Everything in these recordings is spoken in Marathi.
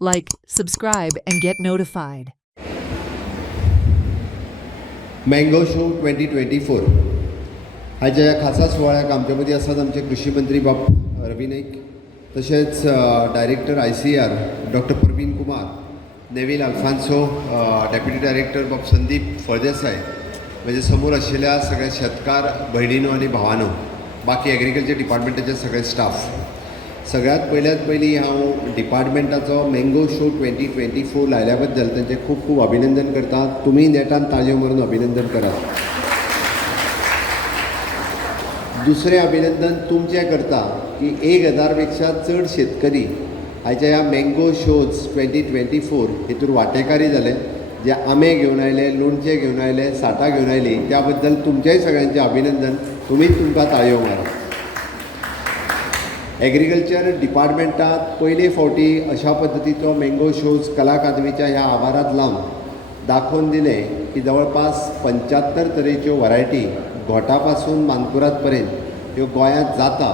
Like, subscribe, and get notified. Mango show 2024 हाच्या ह्या खासा सुवाळ्याक आमचे मदीं आसात आमचे कृषी मंत्री बाब रवी नाईक, तशेंच director ICR doctor Praveen Kumar, Neville Alphonso, deputy director बाब संदीप फळदेसाय, म्हणजे समोर आशिल्ल्या सगळ्या शेतकार भयणींनो आनी भावांनो, बाकी एग्रीकल्चर डिपार्टमेंटाचे सगळे स्टाफ, सगळ्यात पयली हांव डिपार्टमेंटाचो मँगो शो 2024 लायल्या बद्दल तांचे खूब खूब अभिनंदन करता. तुमी नेटान ताळयो मारून अभिनंदन करात. दुसरें अभिनंदन तुमचें करता की 1000 पेक्षा चड शेतकरी हाच्या ह्या मँगो शोज 2024 हेतून वांटेकारी जाले. जे आंबे घेवन आयले, लोणचें घेवन आयले, साठां घेवन आयली, त्या बद्दल तुमचेंय सगळ्यांचें अभिनंदन. तुमीच तुमकां ताळयो मारा. एग्रीकल्चर डिपार्टमेंटात पयले फावटी अशा पद्दतीचो मँगो शोज कला अकादमीच्या ह्या आवारांत लावन दाखोवन दिले की जवळपास 75 तरेच्यो वरायटी घोटा पासून मानकुराद पर्यंत ह्यो गोंयांत जाता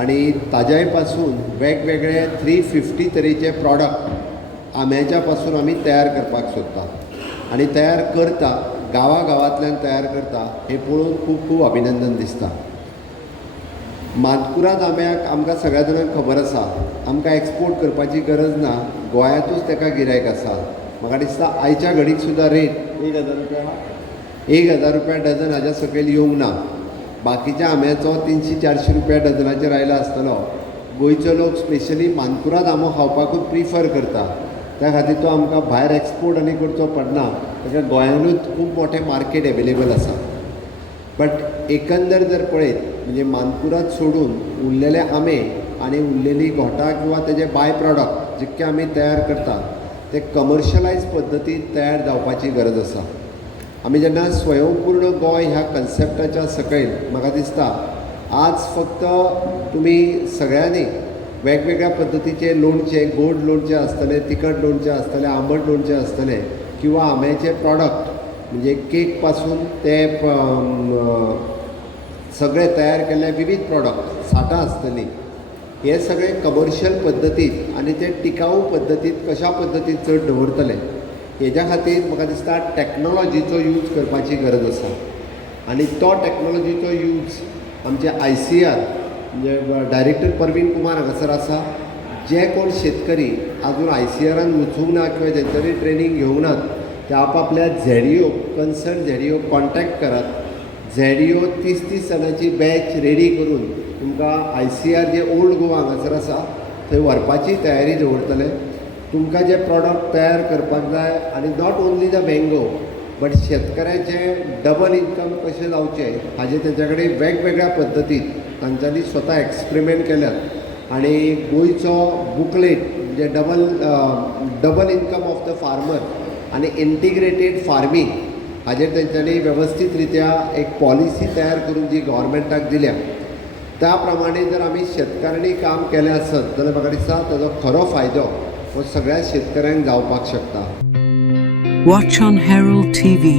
आनी ताज्याय पासून वेगवेगळे 350 तरेचे प्रॉडक्ट आंब्याच्या पासून आमी तयार करपाक सोदता आनी तयार करता, गांवांतल्यान तयार करता. हें पळोवन खूब खूब अभिनंदन दिसता. मानकुराद आंब्याक आमकां सगळ्या जाणांक खबर आसा, आमकां एक्सपोर्ट करपाची गरज ना, गोंयांतूच ताका गिरायक आसा. म्हाका दिसता आयच्या घडीक सुद्दां रेट 1000 रुपया डझन हाज्या सकयल येवंक ना. बाकीच्या आंब्याचो 300-400 रुपया डझनाचेर आयला आसतलो. गोंयचो लोक स्पेशली मानकुराद आंबो खावपाकूच प्रिफर करता. त्या खातीर तो आमकां भायर एक्सपोर्ट आनी करचो पडना. ताका गोंयांतूच खूब मोठें मार्केट एवेलेबल आसा. बट एकंदर जर पळयत म्हणजे मानकुराद सोडून उरलेले आंबे आनी उरलेली घोटां किंवा तेजे बाय प्रॉडक्ट जितके आमी तयार करता ते कमर्शलायज पद्दतीन तयार जावपाची गरज आसा. आमी जेन्ना स्वयंपूर्ण गोंय ह्या कन्सेप्टाच्या सकयल म्हाका दिसता आज फक्त तुमी सगळ्यांनी वेगवेगळ्या पद्दतीचे लोणचे, गोड लोणचें आसतलें, तिखट लोणचें आसतलें, आंबट लोणचें आसतलें किंवा आंब्याचे प्रॉडक्ट म्हणजे केक पासून ते सगळे तयार केल्ले विविध प्रॉडक्ट, साठां आसतलीं, हे सगळे कमर्शियल पद्दतीन आनी ते टिकाऊ पद्दतीन कशा पद्दतीन चड दवरतले हेज्या खातीर म्हाका दिसता टॅक्नॉलॉजीचो यूज करपाची गरज आसा. आनी तो टॅक्नॉलॉजीचो यूज आमचे ICR म्हणजे डायरेक्टर प्रवीण कुमार हांगासर आसा. जे कोण शेतकरी आजून ICRान वचूंक ना किंवा तेंच्यांनी ट्रेनींग घेवंक नात ते आपापल्या ZDO कन्सर्न ZDO कॉन्टॅक्ट करात. ZDO 30 जाणांची बॅच रेडी करून तुमकां ICR जे ओल्ड गोवा हांगासर आसा थंय व्हरपाची तयारी दवरतले. तुमकां जे प्रॉडक्ट तयार करपाक जाय आनी not only the mango but शेतकऱ्याचे डबल इन्कम कशें जावचे हाजे तेंच्या कडेन वेगवेगळ्या पद्दतीन तांच्यांनी स्वता एक्सपेरिमेंट केल्यात आनी गोंयचो बुकलेट म्हणजे double income of the farmer आनी इंटिग्रेटेड फार्मींग हाजेर तेंच्यांनी वेवस्थीत रित्या एक पॉलिसी तयार करून जी गव्हर्मेंटाक दिल्या त्या प्रमाणे जर आमी शेतकारांनी काम केलें आसत जाल्यार म्हाका दिसता ताजो खरो फायदो हो सगळ्या शेतकऱ्यांक जावपाक शकता. Watch on Herald TV.